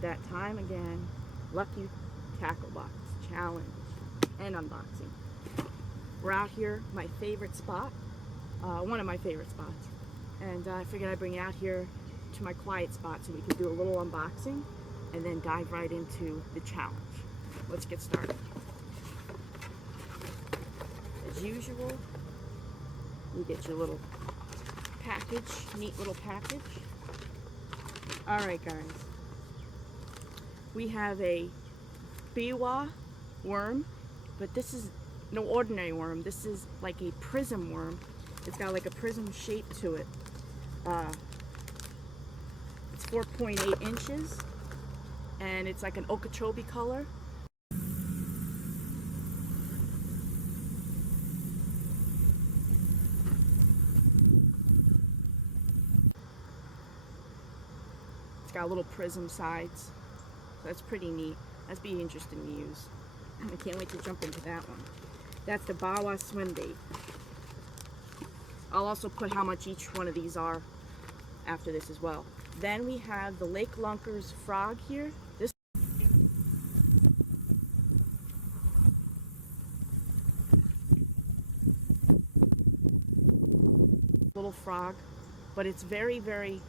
that time again. Lucky Tackle Box Challenge and unboxing. We're out here, my favorite spot, one of my favorite spots. And I figured I'd bring you out here to my quiet spot so we can do a little unboxing and then dive right into the challenge. Let's get started. As usual, you get your little package, neat little package. Alright guys, we have a Biwaa worm, but this is no ordinary worm. This is like a prism worm. It's got like a prism shape to it. It's 4.8 inches and it's like an Okeechobee color. It's got little prism sides, so that's pretty neat. That's be interesting to use. I can't wait to jump into that one. That's the Biwaa swim bait. I'll also put how much each one of these are after this as well. Then we have the Lake Lunkers frog here. This little frog, but it's very, very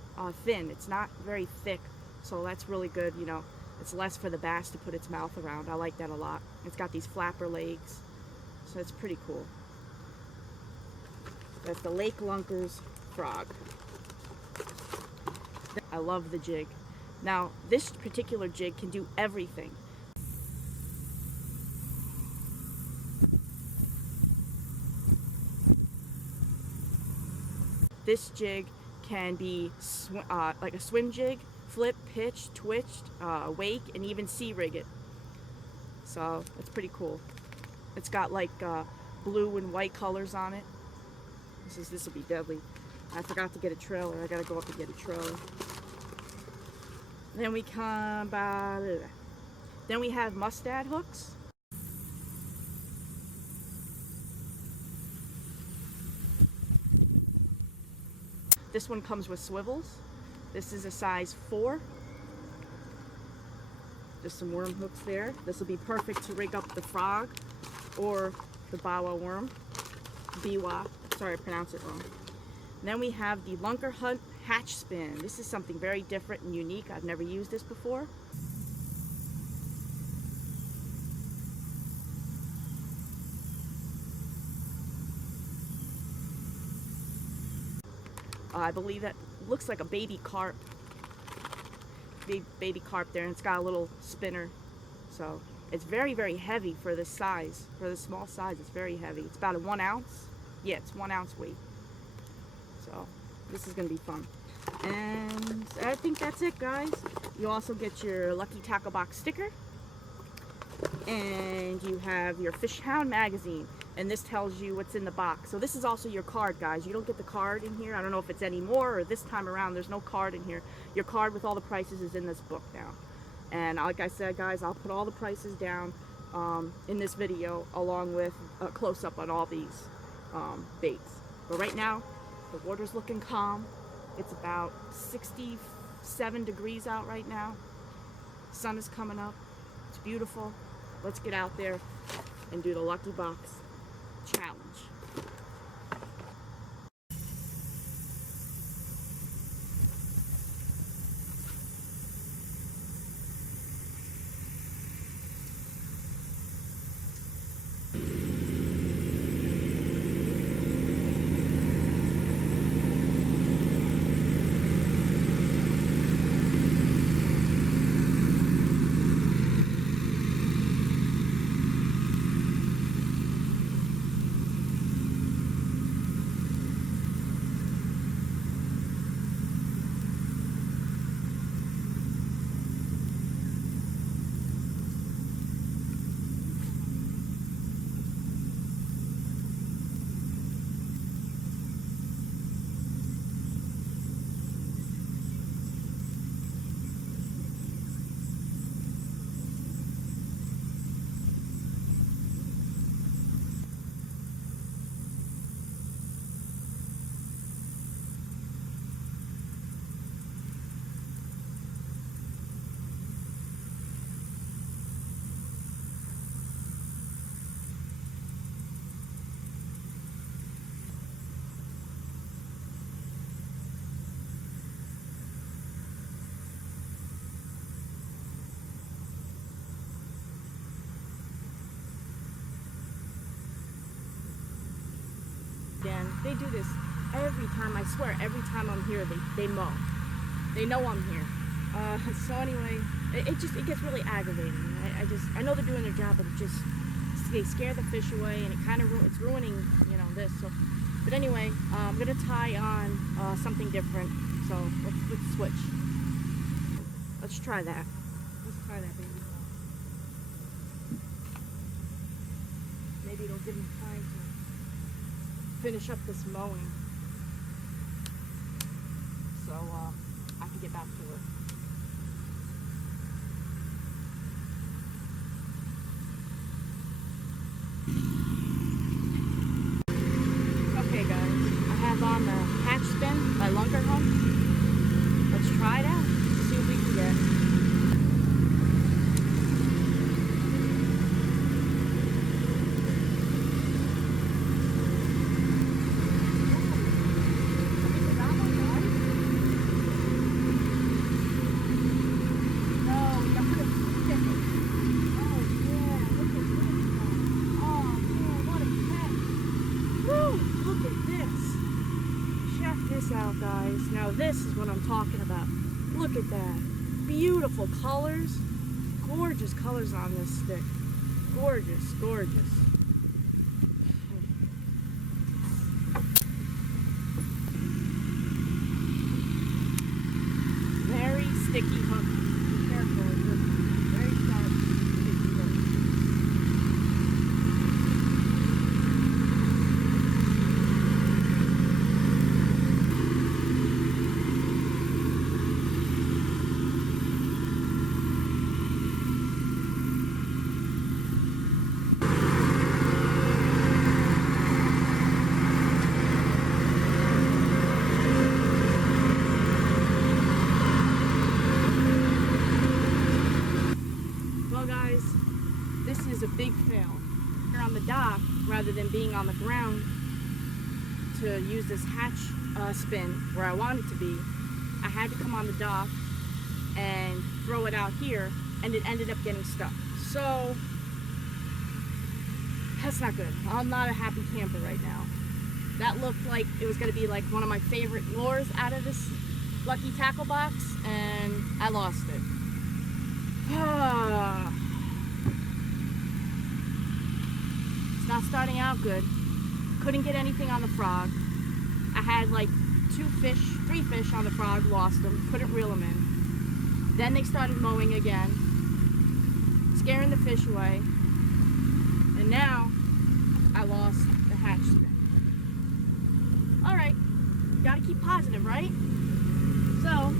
thin. It's not very thick, so that's really good. You know, it's less for the bass to put its mouth around. I like that a lot. It's got these flapper legs, so it's pretty cool. That's the Lake Lunkers frog. I love the jig. Now, this particular jig can do everything. This jig can be like a swim jig, flip, pitch, twitched, wake, and even sea rig it. So it's pretty cool. It's got like blue and white colors on it. This will be deadly. I forgot to get a trailer. I gotta go up and get a trailer. Then we come by. Then we have Mustad hooks. This one comes with swivels. This is a size 4. Just some worm hooks there. This will be perfect to rig up the frog or the Biwaa worm. Biwaa. Sorry, I pronounced it wrong. And then we have the Lunker Hunt Hatch Spin. This is something very different and unique. I've never used this before. I believe that looks like a baby carp. Baby carp there, and it's got a little spinner. So it's very, very heavy for this size. For the small size, it's very heavy. It's about a 1 ounce. Yeah, it's 1 ounce weight. So this is gonna be fun. And I think that's it, guys. You also get your Lucky Tackle Box sticker. And you have your Fish Hound magazine. And this tells you what's in the box. So this is also your card, guys. You don't get the card in here. I don't know if it's any more or this time around there's no card in here. Your card with all the prices is in this book now. And like I said, guys, I'll put all the prices down in this video along with a close-up on all these baits. But right now, the water's looking calm. It's about 67 degrees out right now. Sun is coming up. It's beautiful. Let's get out there and do the Lucky Box Challenge. They do this every time, I swear, every time I'm here, they mow. They know I'm here. So anyway, it gets really aggravating. I know they're doing their job, but they scare the fish away, and it's ruining, you know, this. So, but anyway, I'm gonna tie on something different. So let's switch. Let's try that. Let's try that, baby. Maybe it'll give me time to finish up this mowing, so I can get back to it. Okay guys, I have on the hatch spin by Lunker. Let's try it out, see what we can get. Out guys, now this is what I'm talking about. Look at that, beautiful colors, gorgeous colors on this stick, gorgeous, gorgeous. Very sticky hook. Be careful with this one. Very sharp, sticky hook. A big fail. Here on the dock, rather than being on the ground to use this hatch spin where I want it to be, I had to come on the dock and throw it out here, and it ended up getting stuck. So that's not good. I'm not a happy camper right now. That looked like it was going to be like one of my favorite lures out of this lucky tackle box, and I lost it. Not starting out good. Couldn't get anything on the frog. I had like 3 fish on the frog, lost them, couldn't reel them in. Then they started mowing again, scaring the fish away, and now I lost the hatch spin. Alright, gotta keep positive, right? So,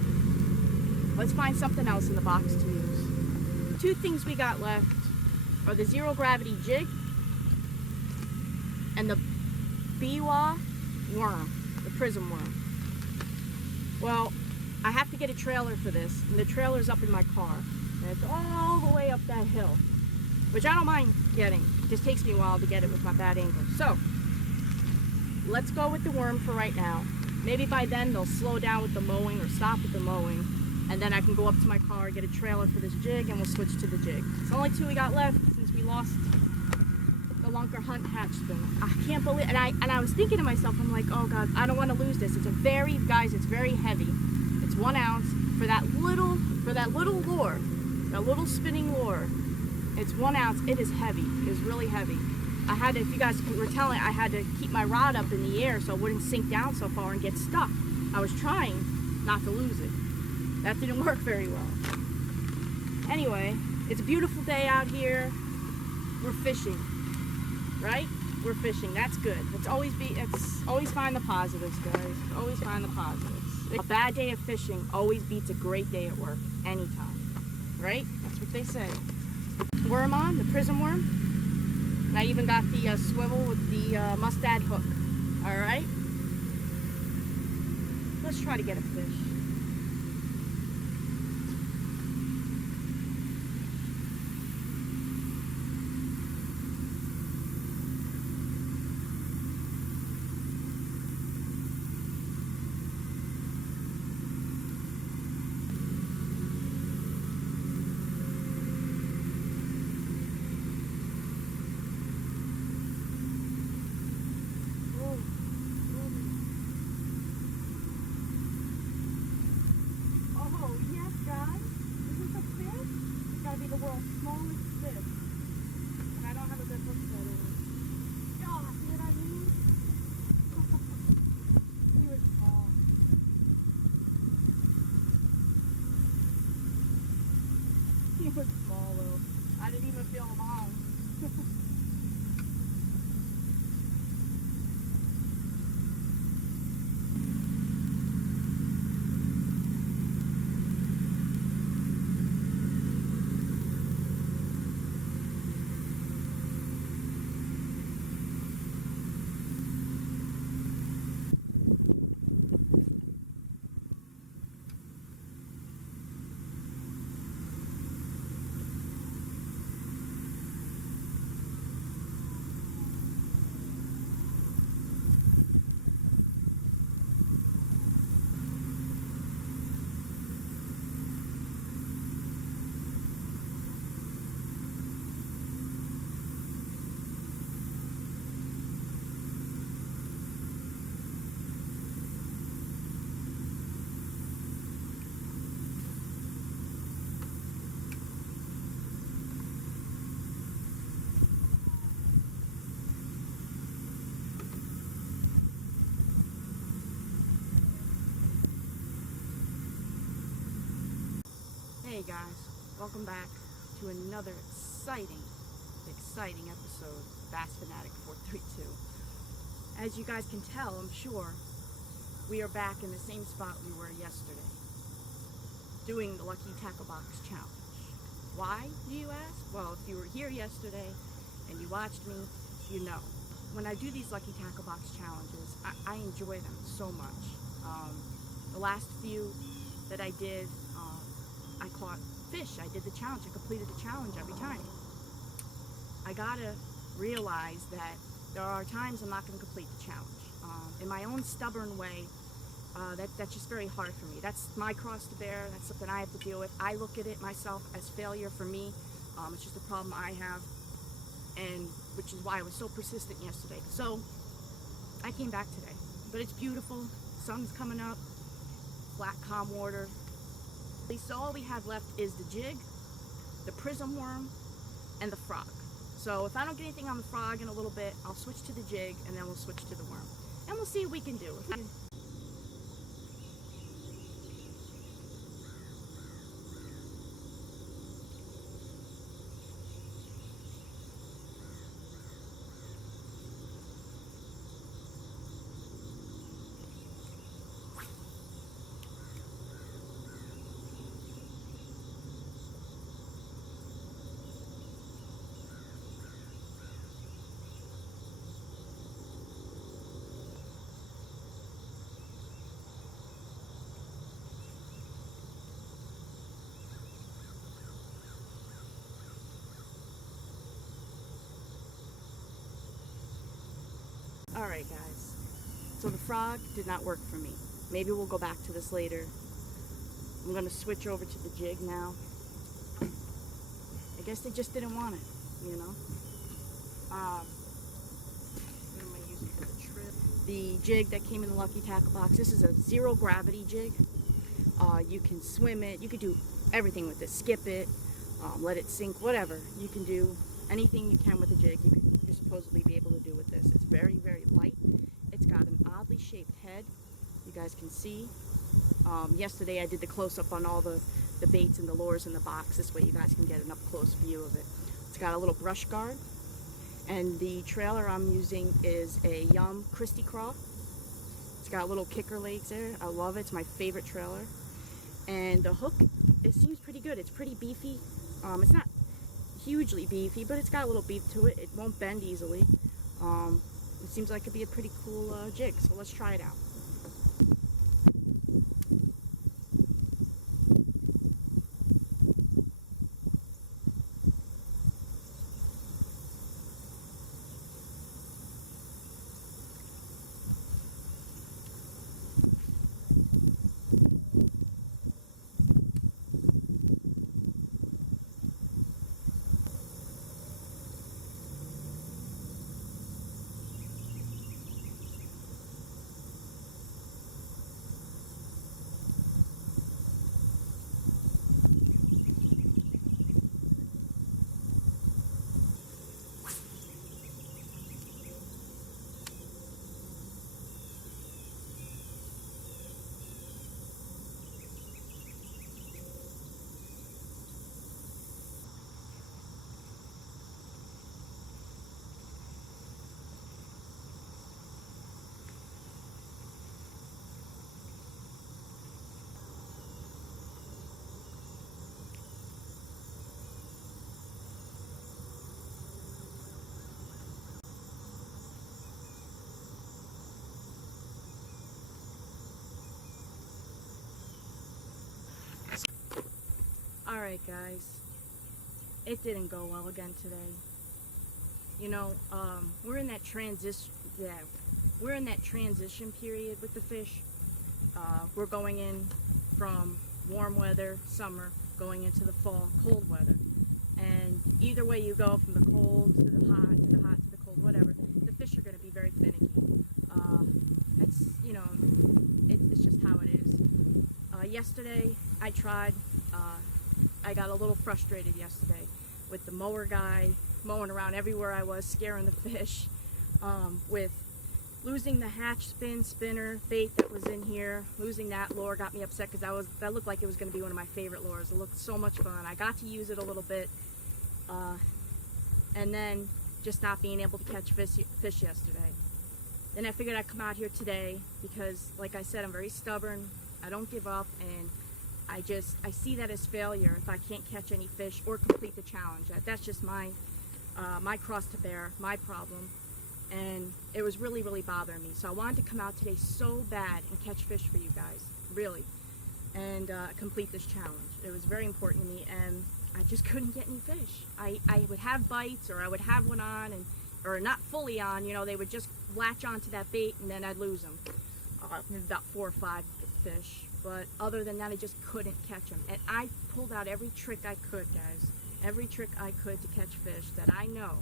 let's find something else in the box to use. 2 things we got left are the zero gravity jig and the Biwaa worm, the Prism worm. Well, I have to get a trailer for this, and the trailer's up in my car, and it's all the way up that hill, which I don't mind getting. It just takes me a while to get it with my bad angle. So, let's go with the worm for right now. Maybe by then they'll slow down with the mowing or stop with the mowing, and then I can go up to my car, get a trailer for this jig, and we'll switch to the jig. It's the only 2 we got left since we lost the Lunker Hunt hatch spin. I can't believe, and I was thinking to myself, I'm like, oh God, I don't want to lose this. It's it's very heavy. It's 1 ounce for that little lure, that little spinning lure. It's 1 ounce. It is heavy. It is really heavy. I had to, if you guys were telling, I had to keep my rod up in the air so it wouldn't sink down so far and get stuck. I was trying not to lose it. That didn't work very well. Anyway, it's a beautiful day out here. We're fishing. Right? We're fishing. That's good. It's always find the positives, guys. Always find the positives. A bad day of fishing always beats a great day at work, anytime. Right? That's what they say. Worm on, the Prism worm. And I even got the swivel with the Mustad hook. Alright? Let's try to get a fish. be the world's smallest fish. And I don't have a good hook set in it. Oh, see what I mean? He was small. He was small though. I didn't even feel him on. Hey guys, welcome back to another exciting episode of Bass Fanatic 432. As you guys can tell, I'm sure, we are back in the same spot we were yesterday, doing the Lucky Tackle Box Challenge. Why, do you ask? Well, if you were here yesterday and you watched me, you know. When I do these Lucky Tackle Box Challenges, I enjoy them so much. The last few that I did, I caught fish. I did the challenge. I completed the challenge every time. I gotta realize that there are times I'm not going to complete the challenge. In my own stubborn way, that's just very hard for me. That's my cross to bear. That's something I have to deal with. I look at it myself as failure for me. It's just a problem I have, and which is why I was so persistent yesterday. So I came back today, but it's beautiful. Sun's coming up, flat, calm water. So all we have left is the jig, the prism worm, and the frog. So if I don't get anything on the frog in a little bit, I'll switch to the jig, and then we'll switch to the worm. And we'll see what we can do. Alright guys, so the frog did not work for me. Maybe we'll go back to this later. I'm going to switch over to the jig now. I guess they just didn't want it, you know. What am I using for the trip? The jig that came in the Lucky Tackle Box. This is a zero gravity jig. You can swim it, you could do everything with it. Skip it, let it sink, whatever. You can do anything you can with the jig. You're supposedly be able to do with this. It's very, very light. It's got an oddly shaped head. You guys can see. Yesterday I did the close-up on all the baits and the lures in the box. This way you guys can get an up-close view of it. It's got a little brush guard. And the trailer I'm using is a Yum Christy Craw. It's got little kicker legs there. I love it. It's my favorite trailer. And the hook, it seems pretty good. It's pretty beefy. It's not hugely beefy, but it's got a little beef to it. It won't bend easily. It seems like it could be a pretty cool jig, so let's try it out. Alright guys, it didn't go well again today. You know, we're in that transition period with the fish. We're going in from warm weather, summer, going into the fall, cold weather. And either way you go, from the cold to the hot, to the hot to the cold, whatever, the fish are going to be very finicky. It's just how it is. Yesterday, I tried, I got a little frustrated yesterday with the mower guy mowing around everywhere I was, scaring the fish, with losing the hatch spinner bait that was in here. Losing that lure got me upset because that looked like it was going to be one of my favorite lures. It looked so much fun. I got to use it a little bit, and then just not being able to catch fish yesterday. Then I figured I'd come out here today because, like I said, I'm very stubborn. I don't give up, and I see that as failure if I can't catch any fish or complete the challenge. That's just my cross to bear, my problem. And it was really, really bothering me. So I wanted to come out today so bad and catch fish for you guys, really, and complete this challenge. It was very important to me, and I just couldn't get any fish. I would have bites, or I would have one on, or not fully on, you know, they would just latch onto that bait, and then I'd lose them. Maybe about 4 or 5 fish. But other than that, I just couldn't catch them. And I pulled out every trick I could, guys. Every trick I could to catch fish that I know.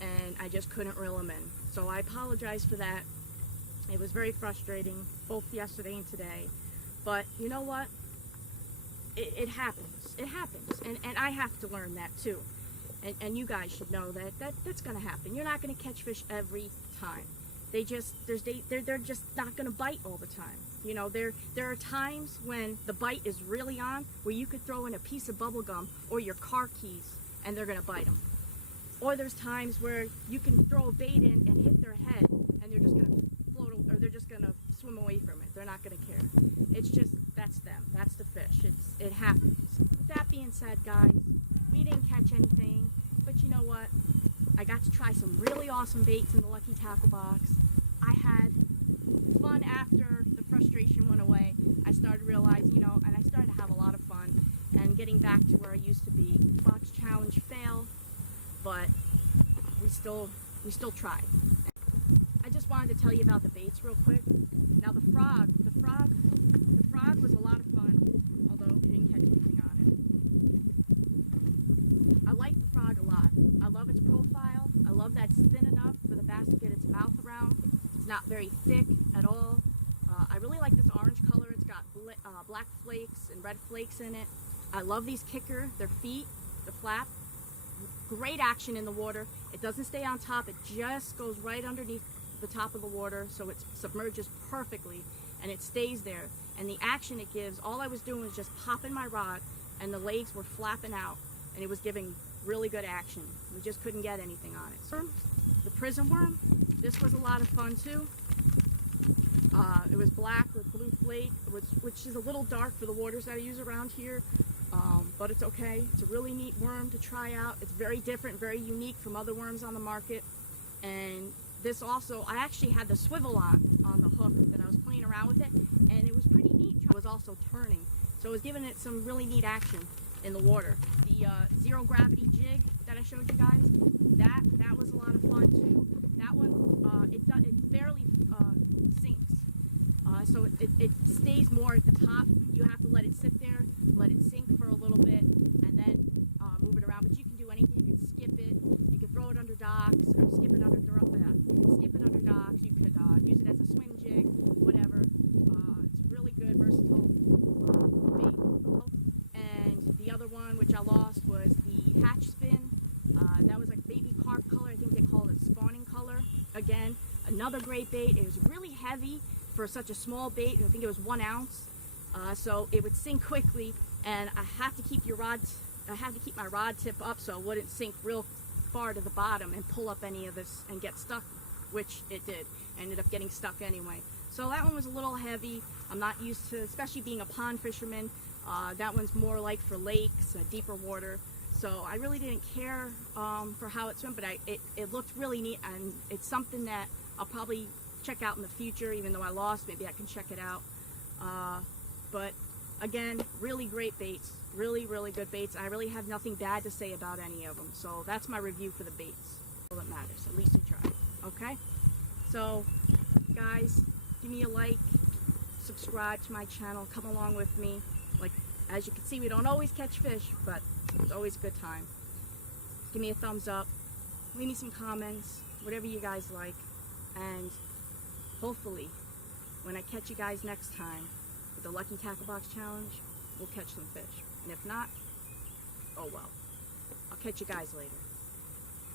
And I just couldn't reel them in. So I apologize for that. It was very frustrating, both yesterday and today. But you know what? It happens. It happens. And I have to learn that too. And you guys should know that's going to happen. You're not going to catch fish every time. They're just not going to bite all the time. You know, there are times when the bite is really on, where you could throw in a piece of bubble gum or your car keys, and they're going to bite them. Or there's times where you can throw a bait in and hit their head, and they're just going to float, or they're just going to swim away from it. They're not going to care. It's just, that's them. That's the fish. It happens. With that being said, guys, we didn't catch anything, but you know what? I got to try some really awesome baits in the Lucky Tackle Box. I had fun after the frustration went away. I started realizing, you know, and I started to have a lot of fun and getting back to where I used to be. Box challenge failed, but we still tried. I just wanted to tell you about the baits real quick. Now the frog was a lot of fun, although we didn't catch anything on it. I like the frog a lot. I love its profile. I love that it's thin enough for the bass to get its mouth around. It's not very thick at all. I really like this orange color. It's got black flakes and red flakes in it. I love these kicker, their feet, the flap. Great action in the water. It doesn't stay on top. It just goes right underneath the top of the water, so it submerges perfectly, and it stays there. And the action it gives, all I was doing was just popping my rod, and the legs were flapping out, and it was giving really good action. We just couldn't get anything on it. The Prism worm, this was a lot of fun too. It was black with blue flake, which is a little dark for the waters that I use around here, but it's okay. It's a really neat worm to try out. It's very different, very unique from other worms on the market. And this also, I actually had the swivel on the hook that I was playing around with it, and it was pretty neat. It was also turning, so it was giving it some really neat action in the water. The zero gravity jig that I showed you guys, that was a lot of fun too. That one, it barely sinks, so it stays more at the top. You have to let it sit there, let it sink for a little bit, and then move it around. But you can do anything. You can skip it. You can throw it under docks, or skip it under docks. You could use it as a swim jig, whatever. It's really good, versatile bait. And the other one, which I lost, was the hatch spin. That was like baby carp color. I think they call it spawning color. Again, another great bait. It was really heavy for such a small bait. I think it was 1 ounce. So it would sink quickly, and I have to keep my rod tip up so it wouldn't sink real far to the bottom and pull up any of this and get stuck, which it did. I ended up getting stuck anyway. So that one was a little heavy. I'm not used to, especially being a pond fisherman. That one's more like for lakes, deeper water. So I really didn't care for how it swam, but it looked really neat, and it's something that I'll probably check out in the future. Even though I lost, maybe I can check it out. But Again, really great baits. Really, really good baits. I really have nothing bad to say about any of them. So that's my review for the baits. All that matters. At least we tried. Okay? So, guys, give me a like. Subscribe to my channel. Come along with me. Like, as you can see, we don't always catch fish, but it's always a good time. Give me a thumbs up. Leave me some comments. Whatever you guys like. And hopefully, when I catch you guys next time with the Lucky Tackle Box Challenge, we'll catch some fish. And if not, oh well. I'll catch you guys later.